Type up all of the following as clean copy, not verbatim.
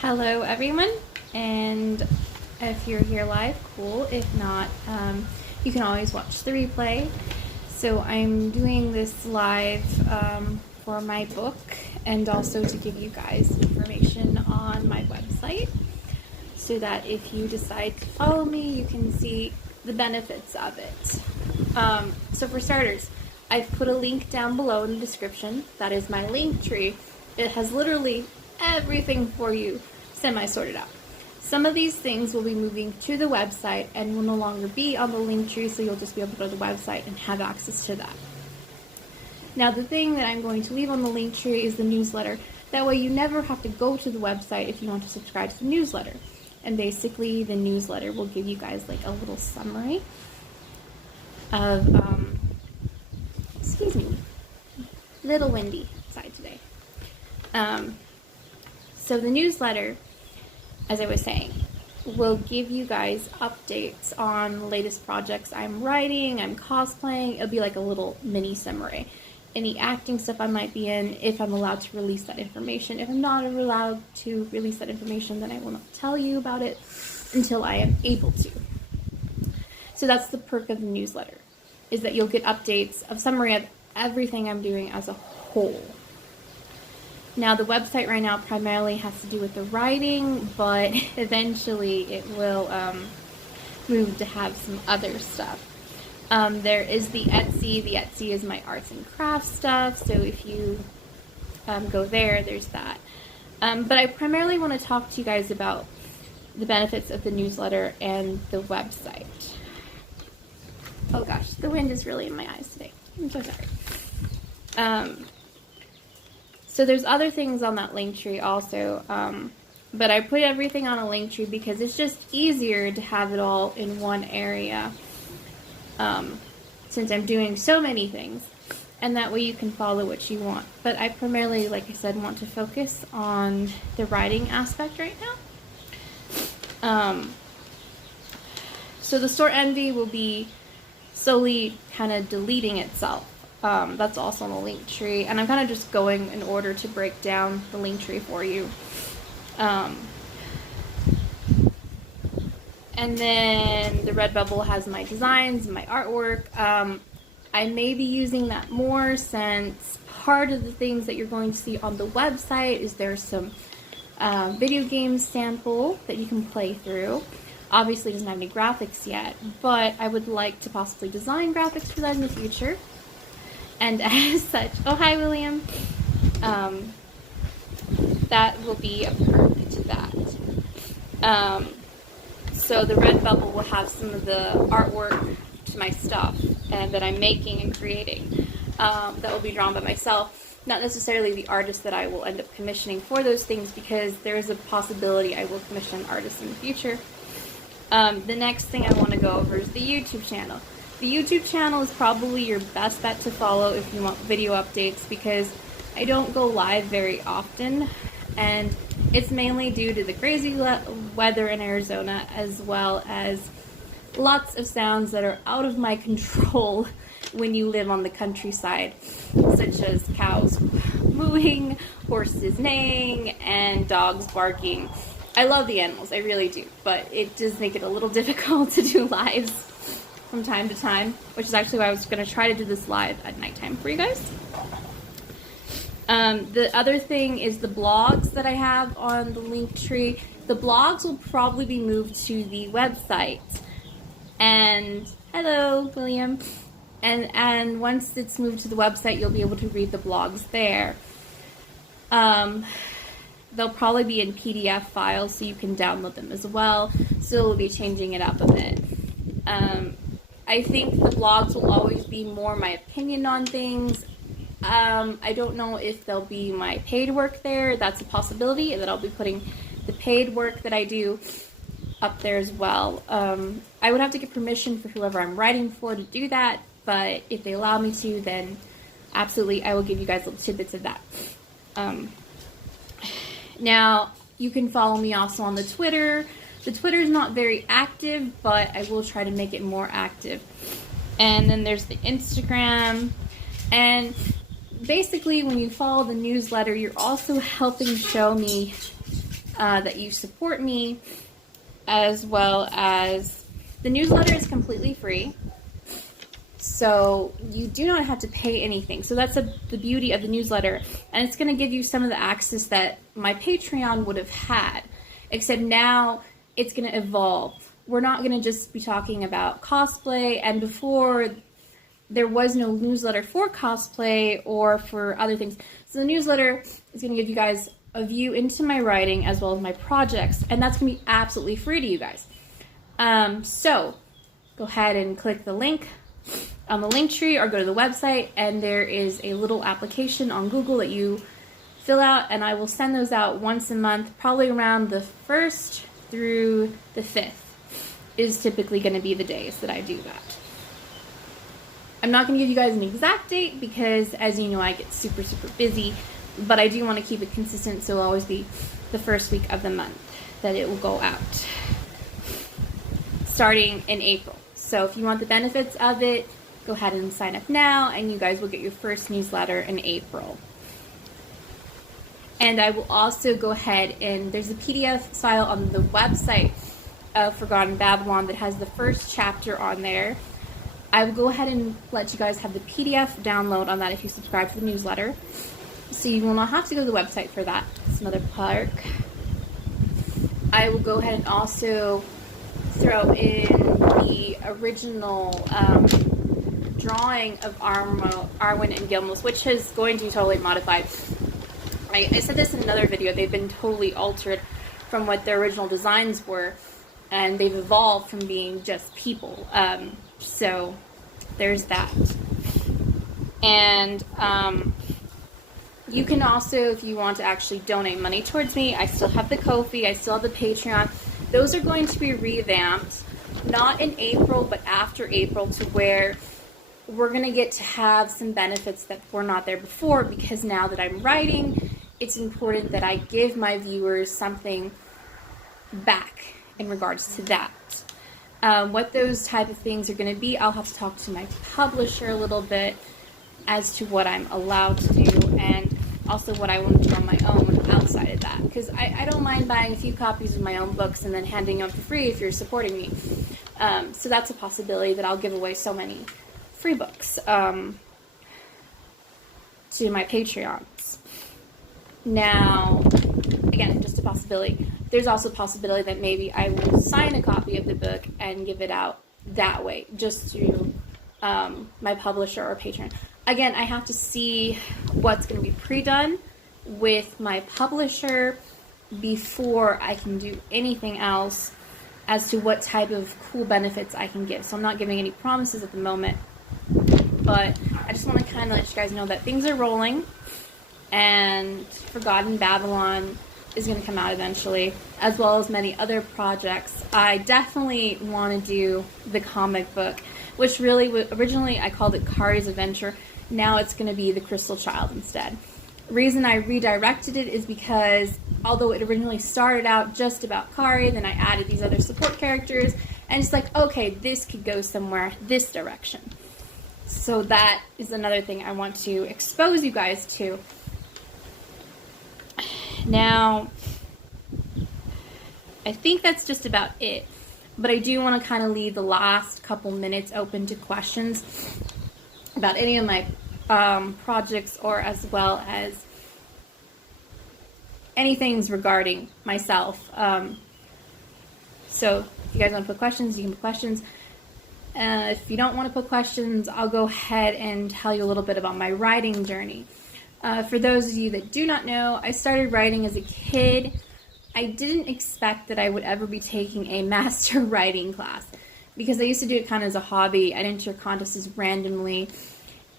Hello everyone, and if you're here live, cool. If not, you can always watch the replay. So I'm doing this live for my book and also to give you guys information on my website so that if you decide to follow me, you can see the benefits of it. So for starters, I've put a link down below in the description. That is my link tree. It has literally everything for you semi-sorted out. Some of these things will be moving to the website and will no longer be on the link tree, so you'll just be able to go to the website and have access to that. Now the thing that I'm going to leave on the link tree is the newsletter. That way you never have to go to the website if you want to subscribe to the newsletter. And basically the newsletter will give you guys like a little summary of, excuse me, little windy outside today. So the newsletter, as I was saying, will give you guys updates on the latest projects I'm writing, I'm cosplaying. It'll be like a little mini summary. Any acting stuff I might be in, if I'm allowed to release that information. If I'm not allowed to release that information, then I will not tell you about it until I am able to. So that's the perk of the newsletter, is that you'll get updates of summary of everything I'm doing as a whole. Now the website right now primarily has to do with the writing, but eventually it will move to have some other stuff. There is the Etsy. The Etsy is my arts and crafts stuff, so if you go there, there's that. But I primarily want to talk to you guys about the benefits of the newsletter and the website. Oh gosh, the wind is really in my eyes today. I'm so sorry. So there's other things on that link tree also, but I put everything on a link tree because it's just easier to have it all in one area, since I'm doing so many things, and that way you can follow what you want. But I primarily, like I said, want to focus on the writing aspect right now. So the Store Envy will be slowly kind of deleting itself. That's also on the link tree, and I'm kind of just going in order to break down the link tree for you. And then the Redbubble has my designs, my artwork. I may be using that more since part of the things that you're going to see on the website is there's some video game sample that you can play through. Obviously it doesn't have any graphics yet, but I would like to possibly design graphics for that in the future. And as such, oh hi William, that will be a perk to that. So the Redbubble will have some of the artwork to my stuff and that I'm making and creating that will be drawn by myself. Not necessarily the artist that I will end up commissioning for those things, because there is a possibility I will commission artists in the future. The next thing I want to go over is the YouTube channel. The YouTube channel is probably your best bet to follow if you want video updates, because I don't go live very often, and it's mainly due to the crazy weather in Arizona, as well as lots of sounds that are out of my control when you live on the countryside, such as cows mooing, horses neighing, and dogs barking. I love the animals, I really do, but it does make it a little difficult to do lives from time to time, which is actually why I was going to try to do this live at nighttime for you guys. The other thing is the blogs that I have on the link tree. The blogs will probably be moved to the website. And hello, William. And once it's moved to the website, you'll be able to read the blogs there. They'll probably be in PDF files, so you can download them as well. So we'll be changing it up a bit. I think the blogs will always be more my opinion on things. I don't know if there'll be my paid work there. That's a possibility, and that I'll be putting the paid work that I do up there as well. I would have to get permission for whoever I'm writing for to do that, but if they allow me to, then absolutely I will give you guys little tidbits of that. Now, you can follow me also on the Twitter. The Twitter is not very active, but I will try to make it more active. And then there's the Instagram. And basically, when you follow the newsletter, you're also helping show me that you support me, as well as the newsletter is completely free. So you do not have to pay anything. So that's the beauty of the newsletter. And it's going to give you some of the access that my Patreon would have had, except now it's going to evolve. We're not going to just be talking about cosplay. And before, there was no newsletter for cosplay or for other things. So the newsletter is going to give you guys a view into my writing as well as my projects. And that's going to be absolutely free to you guys. So go ahead and click the link on the link tree or go to the website, and there is a little application on Google that you fill out, and I will send those out once a month, probably around the 1st through the 5th is typically going to be the days that I do that. I'm not going to give you guys an exact date because, as you know, I get super, super busy, but I do want to keep it consistent, so it'll always be the first week of the month that it will go out, starting in April. So if you want the benefits of it, go ahead and sign up now, and you guys will get your first newsletter in April. And I will also go ahead and there's a PDF file on the website of Forgotten Babylon that has the first chapter on there. I will go ahead and let you guys have the PDF download on that if you subscribe to the newsletter. So you will not have to go to the website for that. It's another perk. I will go ahead and also throw in the original drawing of Arwen and Gilmos, which is going to be totally modified. I said this in another video. They've been totally altered from what their original designs were, and they've evolved from being just people. So there's that. And you can also, if you want to actually donate money towards me, I still have the Ko-fi, I still have the Patreon. Those are going to be revamped, not in April, but after April, to where we're going to get to have some benefits that were not there before, because now that I'm writing, it's important that I give my viewers something back in regards to that. What those type of things are going to be, I'll have to talk to my publisher a little bit as to what I'm allowed to do, and also what I want to do on my own outside of that. Because I don't mind buying a few copies of my own books and then handing them for free if you're supporting me. So that's a possibility that I'll give away so many free books to my Patreons. Now, again, just a possibility. There's also a possibility that maybe I will sign a copy of the book and give it out that way, just through my publisher or Patreon. Again, I have to see what's going to be pre-done with my publisher before I can do anything else as to what type of cool benefits I can give. So I'm not giving any promises at the moment, but I just want to kind of let you guys know that things are rolling, and Forgotten Babylon is going to come out eventually, as well as many other projects. I definitely want to do the comic book, which really originally I called it Kari's Adventure. Now it's going to be The Crystal Child instead. The reason I redirected it is because although it originally started out just about Kari, then I added these other support characters, and it's like, okay, this could go somewhere this direction. So that is another thing I want to expose you guys to. Now, I think that's just about it, but I do want to kind of leave the last couple minutes open to questions about any of my projects, or as well as anything regarding myself. So if you guys want to put questions, you can put questions. If you don't want to put questions, I'll go ahead and tell you a little bit about my writing journey. For those of you that do not know, I started writing as a kid. I didn't expect that I would ever be taking a master writing class, because I used to do it kind of as a hobby. I'd enter contests randomly,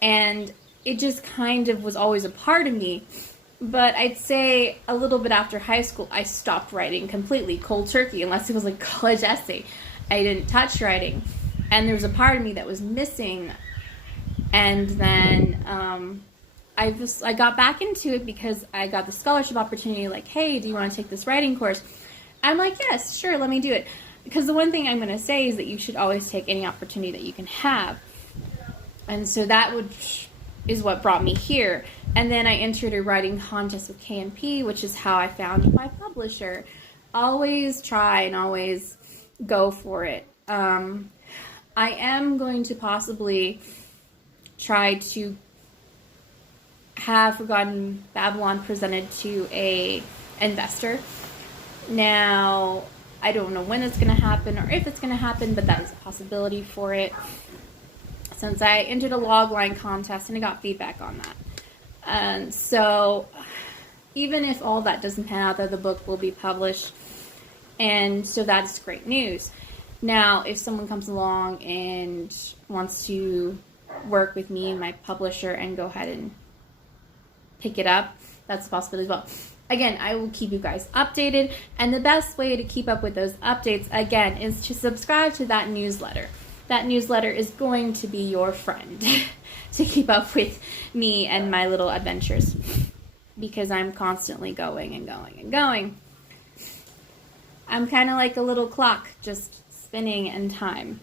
and it just kind of was always a part of me. But I'd say a little bit after high school, I stopped writing completely, cold turkey, unless it was like college essay. I didn't touch writing, and there was a part of me that was missing. And then I got back into it because I got the scholarship opportunity, like, hey, do you want to take this writing course? I'm like, yes, sure, let me do it. Because the one thing I'm going to say is that you should always take any opportunity that you can have. And so that would is what brought me here. And then I entered a writing contest with KNP, which is how I found my publisher. Always try and always go for it. I am going to possibly try to have Forgotten Babylon presented to a investor. Now, I don't know when it's going to happen or if it's going to happen, but that is a possibility for it. Since I entered a logline contest and I got feedback on that. And so, even if all that doesn't pan out, the book will be published. And so that's great news. Now, if someone comes along and wants to work with me and my publisher and go ahead and pick it up, that's a possibility as well. Again, I will keep you guys updated. And the best way to keep up with those updates, again, is to subscribe to that newsletter. That newsletter is going to be your friend to keep up with me and my little adventures, because I'm constantly going and going and going. I'm kind of like a little clock, just spinning in time.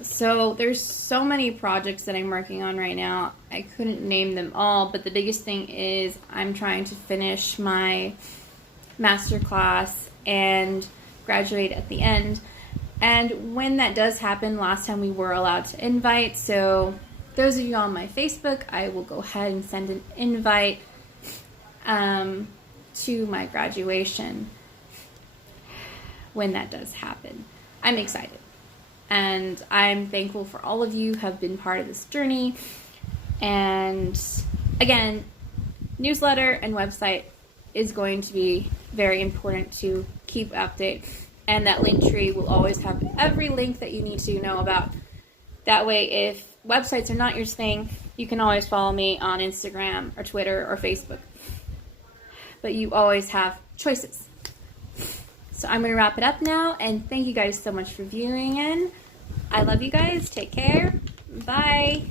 So there's so many projects that I'm working on right now. I couldn't name them all, but the biggest thing is I'm trying to finish my masterclass and graduate at the end. And when that does happen, last time we were allowed to invite, so those of you on my Facebook, I will go ahead and send an invite to my graduation when that does happen. I'm excited, and I'm thankful for all of you who have been part of this journey. And again, newsletter and website is going to be very important to keep update, and that link tree will always have every link that you need to know about. That way, if websites are not your thing, you can always follow me on Instagram or Twitter or Facebook, but you always have choices. So I'm going to wrap it up now, and thank you guys so much for viewing in. I love you guys. Take care. Bye.